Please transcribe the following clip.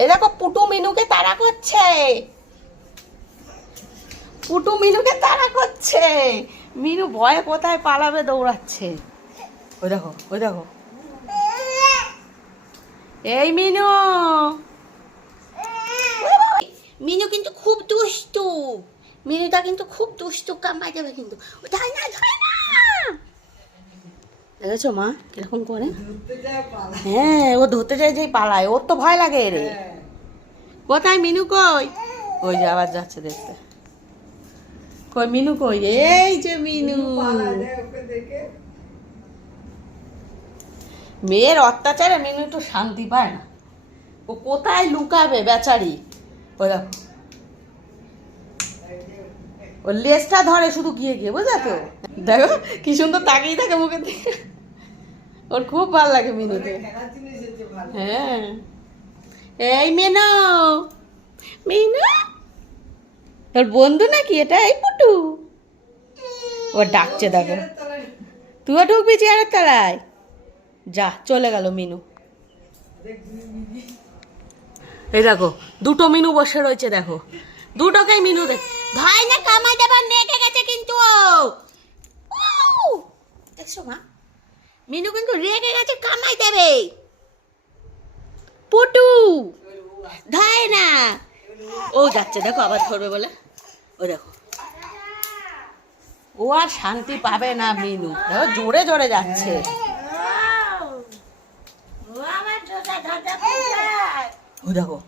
এই দেখো পুটু মিনুকে তাড়া করছে, পুটু মিনুকে তাড়া করছে। মিনু ভয়ে কোথায় পালাবে দৌড়াচ্ছে। ওই দেখো, ওই দেখো, এই মিনু, মিনু কিন্তু খুব দুষ্টু, মিনুটা কিন্তু খুব দুষ্টু, কামড়ায় যাবে কিন্তু। ধরে না, ধরে না। দেখেছো মা কিরকম করে? হ্যাঁ, ও ধরতে যায় যেই পালায়, ওর তো ভয় লাগে রে। কোথায় মিনু কই? ওই যে আবার যাচ্ছে দেখতে। কই মিনু কই? এই যে মিনু। মেয়ের অত্যাচারে মিনু একটু শান্তি পায় না। ও কোথায় লুকাবে বেচারি? ওই দেখো, ওর লেজটা ধরে শুধু গিয়ে গিয়ে, বুঝলে তো? দেখো কি সুন্দর তাকিয়ে থাকে মুখের দিকে। ওর খুব ভালো লাগে মিনুকে। হ্যাঁ, এই মিনু, মিনু তোর বন্ধু নাকি এটা? এই পুটু ও ডাকছে, দেখো। তুইও ঢুকবি চেয়ারের তলায়? যা, চলে গেল মিনু। এই দেখো দুটো মিনু বসে রয়েছে, দেখো দুটোকেই মিনু দেখ। ভাই না কামাই দেবার নেকে গেছে কিন্তু দেখছো মা, মিনু কিন্তু রেগে গেছে, কামাই দেবে। পুটু ধায় না, ও যাচ্ছে দেখো, আবার ধরবে বলে। ও দেখো, ও আর শান্তি পাবে না মিনু, দেখো জোরে জোরে যাচ্ছে। ও দেখো,